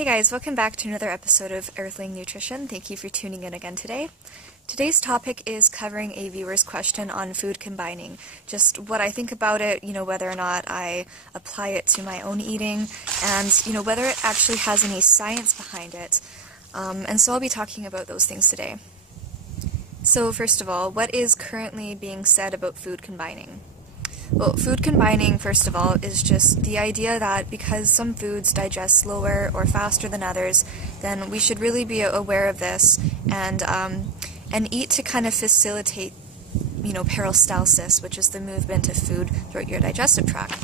Hey guys, welcome back to another episode of Earthling Nutrition. Thank you for tuning in again today. Today's topic is covering a viewer's question on food combining. Just what I think about it, whether or not I apply it to my own eating, and, whether it actually has any science behind it. And so I'll be talking about those things today. So first of all, what is currently being said about food combining? Well, food combining, first of all, is just the idea that because some foods digest slower or faster than others, then we should really be aware of this and eat to kind of facilitate, peristalsis, which is the movement of food throughout your digestive tract.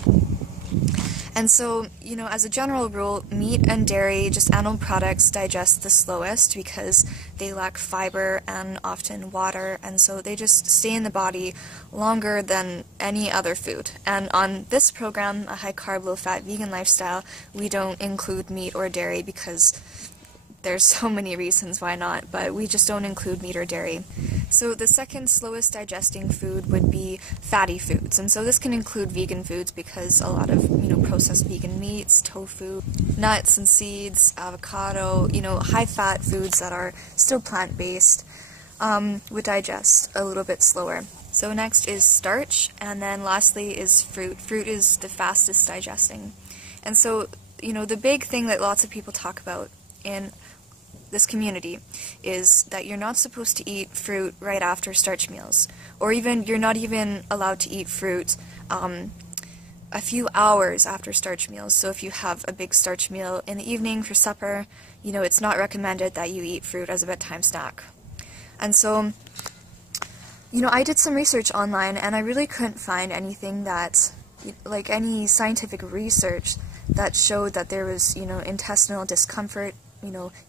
And so, as a general rule, meat and dairy, just animal products, digest the slowest because they lack fiber and often water, and so they just stay in the body longer than any other food. And on this program, a high-carb, low-fat vegan lifestyle, we don't include meat or dairy because there's so many reasons why not, but we just don't include meat or dairy. So the second slowest digesting food would be fatty foods, and so this can include vegan foods because a lot of, processed vegan meats, tofu, nuts and seeds, avocado, high-fat foods that are still plant-based would digest a little bit slower. So next is starch, and then lastly is fruit. Fruit is the fastest digesting. And so, the big thing that lots of people talk about in this community is that you're not supposed to eat fruit right after starch meals, or even you're not even allowed to eat fruit a few hours after starch meals. So if you have a big starch meal in the evening for supper, it's not recommended that you eat fruit as a bedtime snack. And so, I did some research online and I really couldn't find anything that, like any scientific research that showed that there was, intestinal discomfort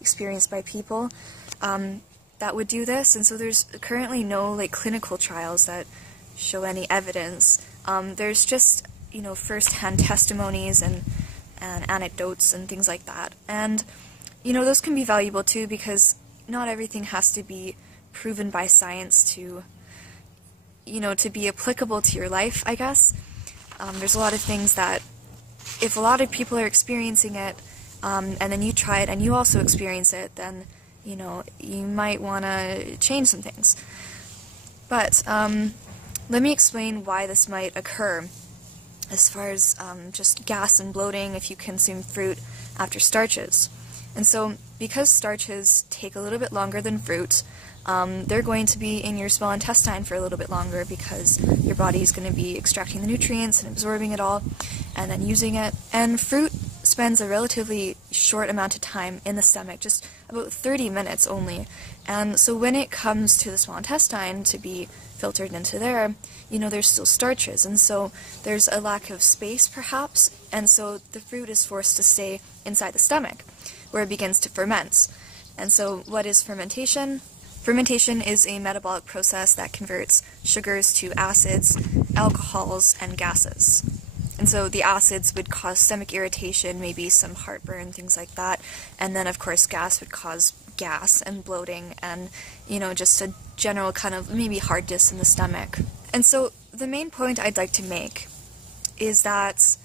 experienced by people that would do this. And so there's currently no clinical trials that show any evidence. There's just first-hand testimonies and anecdotes and things like that, and those can be valuable too, because not everything has to be proven by science to to be applicable to your life, I guess. There's a lot of things that if a lot of people are experiencing it, and then you try it and you also experience it, then, you might want to change some things. But let me explain why this might occur as far as just gas and bloating if you consume fruit after starches. And so, because starches take a little bit longer than fruit, they're going to be in your small intestine for a little bit longer because your body is going to be extracting the nutrients and absorbing it all and then using it. And fruit spends a relatively short amount of time in the stomach, just about 30 minutes only. And so when it comes to the small intestine to be filtered into there, there's still starches, and so there's a lack of space perhaps, and so the fruit is forced to stay inside the stomach where it begins to ferment. And so what is fermentation? Fermentation is a metabolic process that converts sugars to acids, alcohols, and gases. And so the acids would cause stomach irritation, maybe some heartburn, things like that. And then, of course, gas would cause gas and bloating and, just a general kind of maybe hardness in the stomach. And so the main point I'd like to make is that,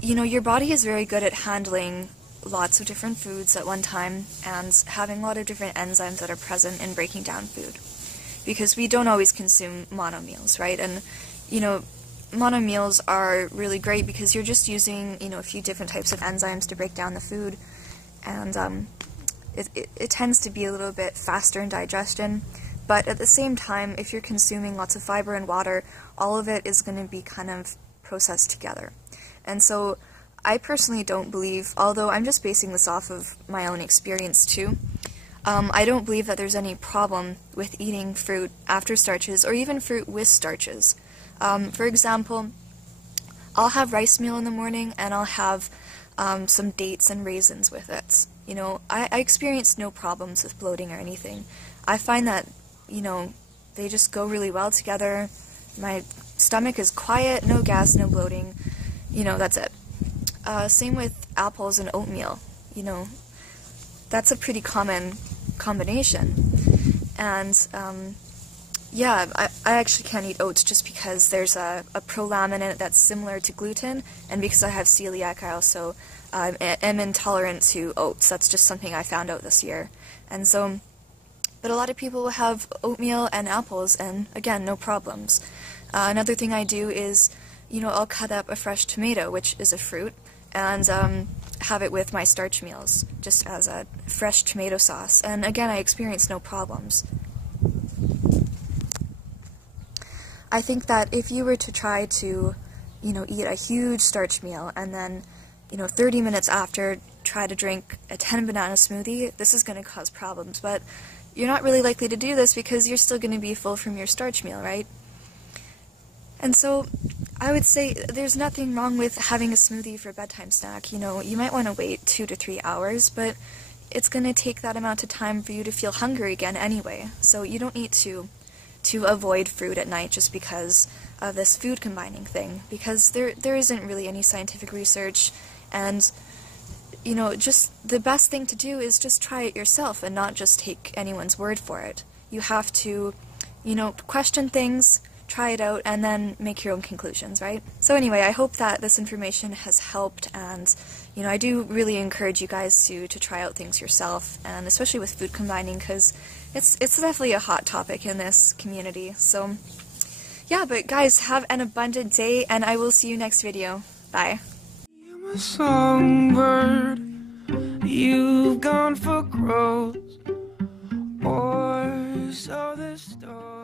your body is very good at handling lots of different foods at one time and having a lot of different enzymes that are present in breaking down food. Because we don't always consume mono meals, right? And, mono meals are really great because you're just using, a few different types of enzymes to break down the food, and it tends to be a little bit faster in digestion, but at the same time, if you're consuming lots of fiber and water, all of it is going to be kind of processed together. And so I personally don't believe, although I'm just basing this off of my own experience too, I don't believe that there's any problem with eating fruit after starches or even fruit with starches. For example, I'll have rice meal in the morning and I'll have some dates and raisins with it. I experience no problems with bloating or anything. I find that, they just go really well together. My stomach is quiet, no gas, no bloating, that's it. Same with apples and oatmeal, that's a pretty common combination. And Yeah, I actually can't eat oats just because there's a prolam in it that's similar to gluten, and because I have celiac, I also am intolerant to oats. That's just something I found out this year. And so, but a lot of people will have oatmeal and apples, and again, no problems. Another thing I do is, I'll cut up a fresh tomato, which is a fruit, and have it with my starch meals, just as a fresh tomato sauce. And again, I experience no problems. I think that if you were to try to, eat a huge starch meal and then, 30 minutes after try to drink a 10-banana smoothie, this is going to cause problems. But you're not really likely to do this because you're still going to be full from your starch meal, right? And so I would say there's nothing wrong with having a smoothie for a bedtime snack. You might want to wait 2 to 3 hours, but it's going to take that amount of time for you to feel hungry again anyway. So you don't need to avoid fruit at night just because of this food combining thing, because there isn't really any scientific research, and just the best thing to do is just try it yourself and not just take anyone's word for it. You have to question things, try it out, and then make your own conclusions, right? So anyway, I hope that this information has helped, and I do really encourage you guys to try out things yourself, and especially with food combining, because it's definitely a hot topic in this community. So yeah, but guys, have an abundant day, and I will see you next video. Bye. I'm a songbird, you've gone for growth, or so the story.